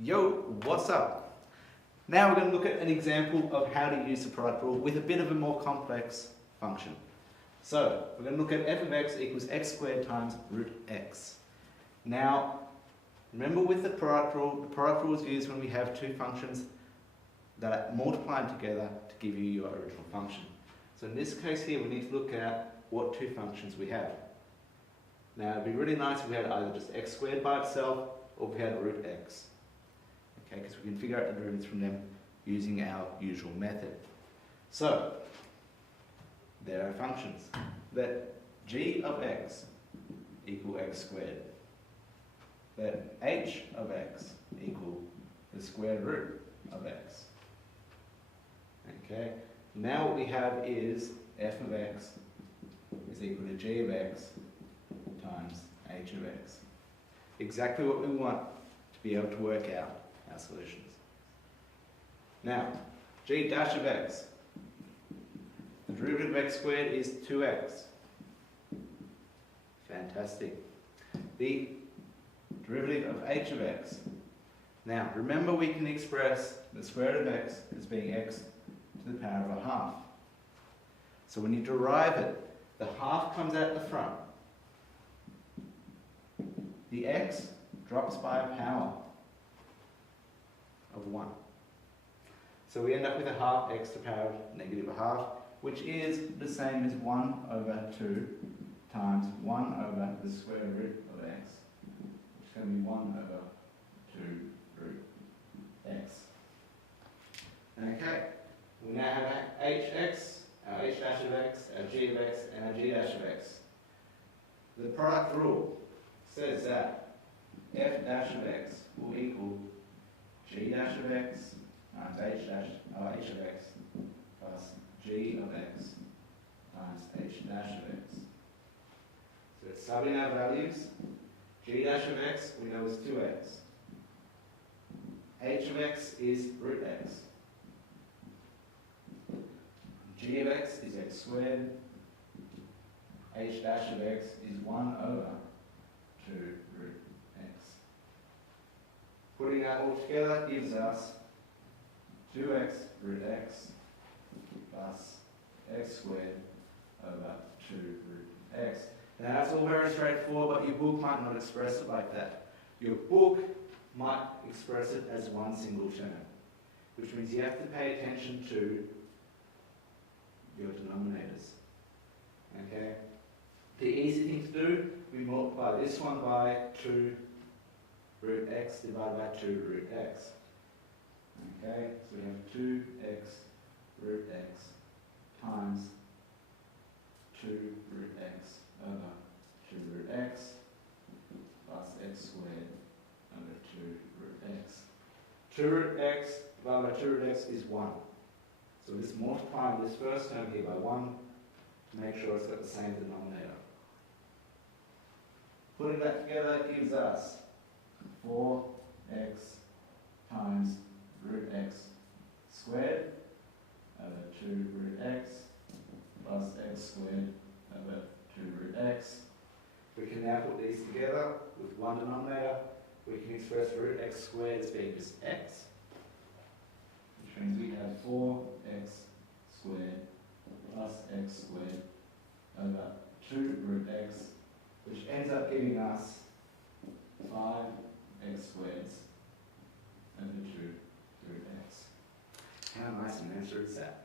Yo, what's up? Now we're going to look at an example of how to use the product rule with a bit of a more complex function. So, we're going to look at f of x equals x squared times root x. Now, remember with the product rule is used when we have two functions that are multiplying together to give you your original function. So in this case here, we need to look at what two functions we have. Now, it'd be really nice if we had either just x squared by itself or if we had root x. Okay, because we can figure out the derivatives from them using our usual method. So, there are functions. Let g of x equal x squared. Let h of x equal the square root of x. Okay, now what we have is f of x is equal to g of x times h of x. Exactly what we want to be able to work out our solutions. Now, g dash of x, the derivative of x squared is 2x. Fantastic. The derivative of h of x. Now, remember we can express the square root of x as being x to the power of a half. So when you derive it, the half comes out the front. The x drops by a power of 1. So we end up with a half x to the power of negative a half, which is the same as 1 over 2 times 1 over the square root of x, which is going to be 1 over 2 root x. Okay, we now have our hx, our h dash of x, our g of x, and our g dash of x. The product rule says that f dash of x will equal g dash of x times h of x plus g of x times h dash of x. So it's subbing our values. G dash of x we know is 2x. H of x is root x. G of x is x squared. H dash of x is 1 over 2 root x. Putting that all together gives us 2x root x plus x squared over 2 root x. Now that's all very straightforward, but your book might not express it like that. Your book might express it as one single term, which means you have to pay attention to your denominators. Okay? The easy thing to do, we multiply this one by 2 root x divided by 2 root x. Okay, so we have 2x root x times 2 root x over 2 root x plus x squared over 2 root x. 2 root x divided by 2 root x is 1. So we're just multiplying this first term here by 1 to make sure it's got the same denominator. Putting that together gives us 4x times root x squared over 2 root x plus x squared over 2 root x. We can now put these together with one denominator. We can express root x squared as being just x, which means we have 4x squared plus x squared over 2 root x, which ends up giving us 5x squared over 2 root x. How nice an answer is that?